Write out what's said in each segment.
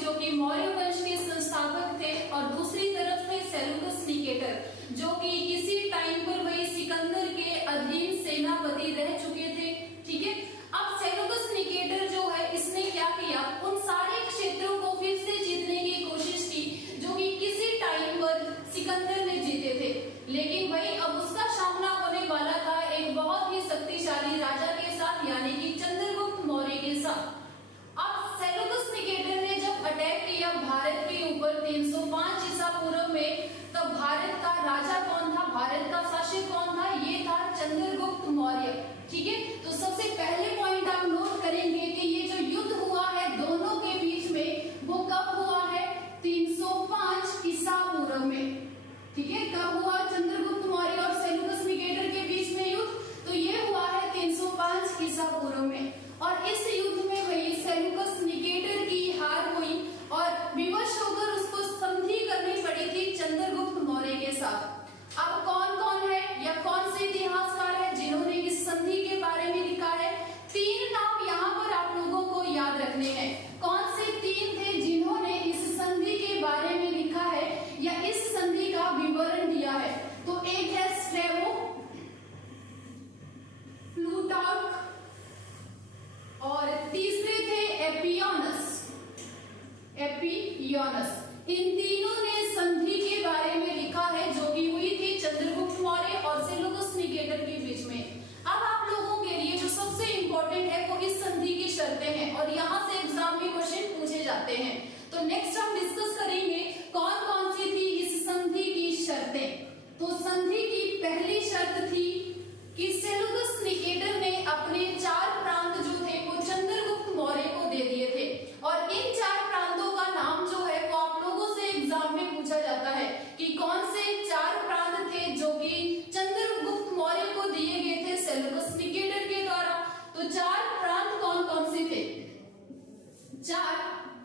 जो कि मौर्य वंश के संस्थापक थे, और दूसरी तरफ थे सेल्यूकस निकेटर जो कि किसी टाइम पर वही सिकंदर के अधीन सेनापति रह चुके थे। ठीक है, अब सेल्यूकस निकेटर जो है इसने क्या किया, उन सारे क्षेत्रों को फिर से जीतने की कोशिश की जो कि किसी टाइम पर सिकंदर ने जीते थे, लेकिन वही अब उसका सामना होने वाला था एक बहुत ही शक्तिशाली राजा के साथ, यानी कि चंद्रगुप्त मौर्य के साथ। अब सेल्यूकस निकेटर ने जब अटैक किया भारत के ऊपर 305 ईसा पूर्व में, तब भारत का राजा कौन था, भारत का शासक कौन था, ये था चंद्रगुप्त मौर्य। ठीक है, तो सबसे पहले पॉइंट आप नोट करेंगे कि ये जो युद्ध हुआ है दोनों के बीच में, वो कब हुआ है, 305 ईसा पूर्व में। ठीक है, कब हुआ चंद्रगुप्त मौर्य और सेल्यूकस निकेटर के बीच में युद्ध, तो ये हुआ है 305 ईसा पूर्व में। और इस युद्ध में वही सेल्यूकस निकेटर की हार हुई और विवश होकर उसको संधि करनी पड़ी थी चंद्रगुप्त मौर्य के साथ। अब कौन कौन है या कौन से इतिहासकार है जिन्होंने इस संधि के बारे में लिखा है, 3 नाम यहाँ पर आप लोगों को याद रखने हैं। कौन से 3 थे जिन्होंने इस संधि के बारे में लिखा है या इस संधि का विवरण दिया है, तो एक है स्ट्रैबो, प्लूटार्क और तीसरे थे एपियोनस। इन तीनों ने संधि के बारे में लिखा है जो कि हुई थी चंद्रगुप्त मौर्य और सेल्यूकस निकेटर के बीच में। अब आप लोगों के लिए जो सबसे इंपॉर्टेंट है वो इस संधि की शर्तें हैं और यहाँ से एग्जाम में क्वेश्चन पूछे जाते हैं। तो नेक्स्ट हम डिस्कस करेंगे कौन कौन सी थी इस संधि की शर्तें। तो संधि की पहली शर्त थी कि सेल्यूकस निकेटर ने अपने 4 प्रांत जो थे वो चंद्रगुप्त मौर्य को दे दिए थे, और इन 4 प्रांतों का नाम जो है वो आप लोगों से एग्जाम में पूछा जाता है कि कौन से 4 प्रांत थे जो कि चंद्रगुप्त मौर्य को दिए गए थे सेल्यूकस निकेटर के द्वारा। तो 4 प्रांत कौन कौन से थे, 4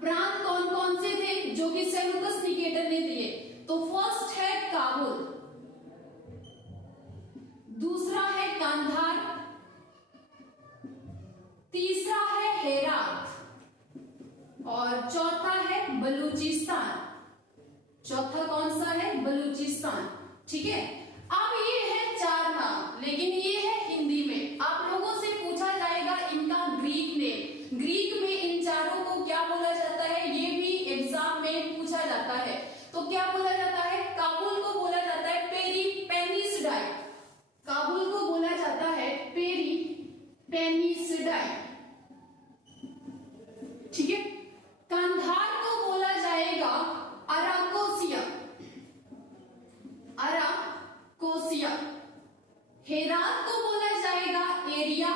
प्रांत कौन कौन से थे जो कि सेल्यूकस निकेटर ने दिए। तो फर्स्ट है काबुल, दूसरा है कांधार, तीसरा है हेरात और चौथा है बलूचिस्तान। चौथा कौन सा है, बलूचिस्तान। ठीक है, अब ये है 4 नाम, लेकिन ये है हिंदी में। आप लोगों से पूछा जाएगा इनका ग्रीक नेम, ग्रीक में इन चारों को क्या बोला जाता है, ये भी एग्जाम में पूछा जाता है। तो क्या बोला जाता है, काबुल को बोला जाता है पेनिसडाई, काबुल को बोला जाता है पेनिसडाई। ठीक है, कांधार को बोला जाएगा अराकोसिया, हेरात को बोला जाएगा एरिया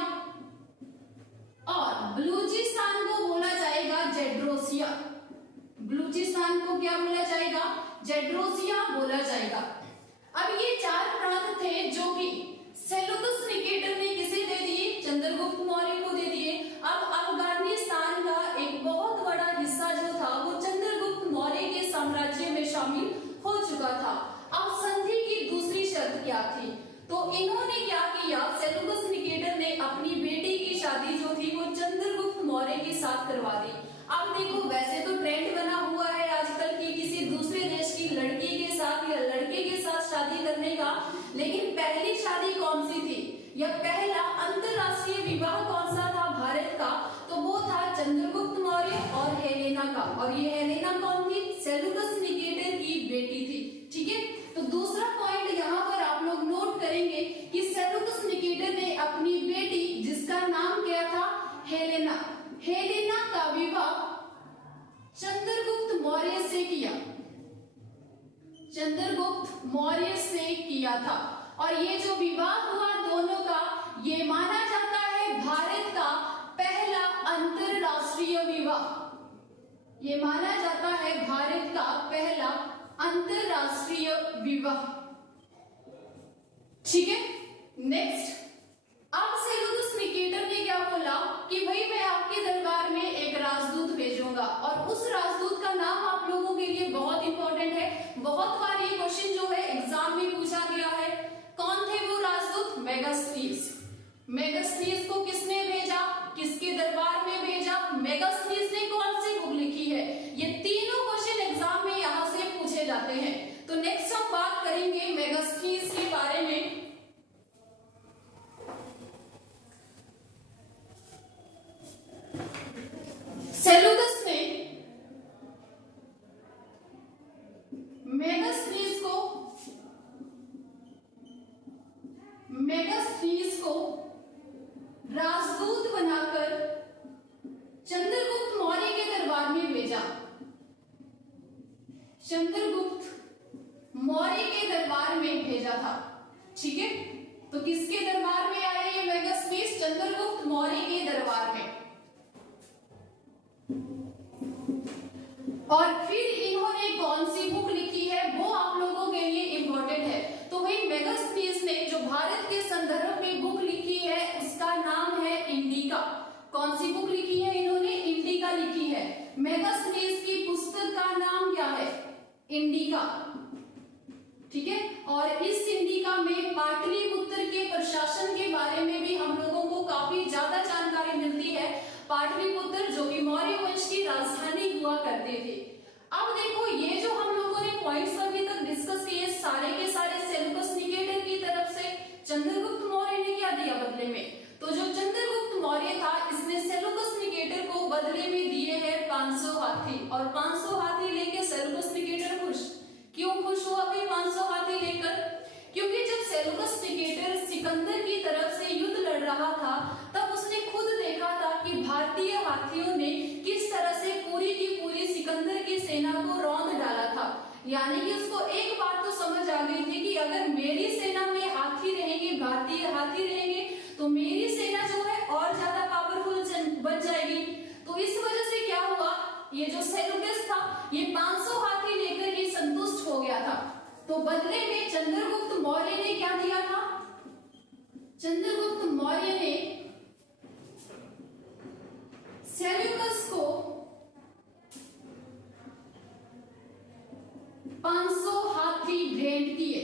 और बलूचिस्तान को बोला जाएगा जेड्रोसिया। बलूचिस्तान को क्या बोला जाएगा, जेड्रोसिया बोला जाएगा। अब ये 4 प्रांत थे जो कि सेल्यूकस निकेटर ने किसे दे दिए, चंद्रगुप्त मौर्य को दे दिए। अब अफगानिस्तान का एक बहुत बड़ा हिस्सा जो था वो चंद्रगुप्त मौर्य के साम्राज्य में शामिल हो चुका था। अब संधि की दूसरी शर्त क्या थी, तो इन्होंने क्या किया, सेल्यूकस निकेटर ने अपनी बेटी की शादी जो थी वो चंद्रगुप्त मौर्य के साथ करवा दी। अब देखो वैसे तो ट्रेंड बना हुआ है आजकल की किसी दूसरे देश की लड़की के साथ या लड़के के साथ शादी करने का, लेकिन पहली शादी कौन सी थी या पहला अंतरराष्ट्रीय विवाह कौन सा था भारत का, तो वो था चंद्रगुप्त मौर्य और हेलेना का। और ये हेलेना कौन थी, सेल्यूकस निकेटर की बेटी थी। ठीक है, तो दूसरा पॉइंट यहाँ पर आप लोग नोट करेंगे कि सेल्यूकस निकेटर ने अपनी बेटी जिसका नाम क्या था, हेलेना का विवाह चंद्रगुप्त मौर्य से किया, चंद्रगुप्त मौर्य से किया था। और ये जो विवाह हुआ दोनों का, ये माना जाता है भारत का पहला अंतरराष्ट्रीय विवाह, ये माना जाता है भारत का पहला अंतरराष्ट्रीय विवाह। ठीक है, नेक्स्ट अब सेल्यूकस निकेटर ने क्या बोला कि भाई मैं आपके दरबार में एक राजदूत भेजूंगा, और उस राजदूत का नाम आप लोगों के लिए बहुत इंपॉर्टेंट है, बहुत बार ये क्वेश्चन जो है एग्जाम में पूछा गया है। कौन थे वो राजदूत, मेगास्थनीज। मेगास्थनीज को किसने भेजा, किसके दरबार में भेजा, मेगास्थनीज ने कौन सी बुक लिखी है, ये चंद्रगुप्त मौर्य के दरबार में भेजा था। ठीक है, तो किसके दरबार में आए ये मेगास्पीस? चंद्रगुप्त मौर्य के दरबार में। और फिर इन्होंने कौन सी बुक लिखी है वो आप लोगों के लिए इंपॉर्टेंट है। तो भाई मेगास्पीस ने जो भारत के संदर्भ में बुक लिखी है उसका नाम है इंडिका। कौन सी बुक लिखी है इन्होंने? इंडिका लिखी है। मेगास्पीस की पुस्तक का नाम क्या है? इंडिका। ठीक है, और इस इंडिका में पाटलिपुत्र के प्रशासन के बारे में भी हम लोगों को काफी ज्यादा जानकारी मिलती है। पाटलिपुत्र जो कि मौर्य वंश की राजधानी हुआ करते थे। अब देखो ये जो हम लोगों ने पॉइंट्स अभी तक डिस्कस किए सारे के सारे सेल्यूकस निकेटर की तरफ से चंद्रगुप्त मौर्य ने क्या दिया बदले में? तो जो चंद्रगुप्त मौर्य था इसने सेल्यूकस निकेटर को बदले में दिए हैं 500 हाथी। और 500 हाथी लेके सेल्यूकस निकेटर खुश। क्यों खुश हुआ भाई 500 हाथी लेकर? क्योंकि जब सेल्यूकस निकेटर सिकंदर की तरफ से युद्ध लड़ रहा था तब उसने खुद देखा था कि भारतीय हाथियों ने किस तरह से पूरी की पूरी सिकंदर की सेना को रौंद डाला था। यानी कि उसको एक बात तो समझ आ गई थी कि अगर मेरी सेना में हाथी रहेंगे, भारतीय हाथी रहेंगे, तो मेरी सेना जो है और ज्यादा पावरफुल बन जाएगी। तो इस वजह से क्या हुआ, ये जो सेल्यूकस था ये 500 हाथी लेकर ही संतुष्ट हो गया था। तो बदले में चंद्रगुप्त मौर्य ने क्या दिया था? चंद्रगुप्त मौर्य ने सेल्यूकस को 500 हाथी भेंट किए।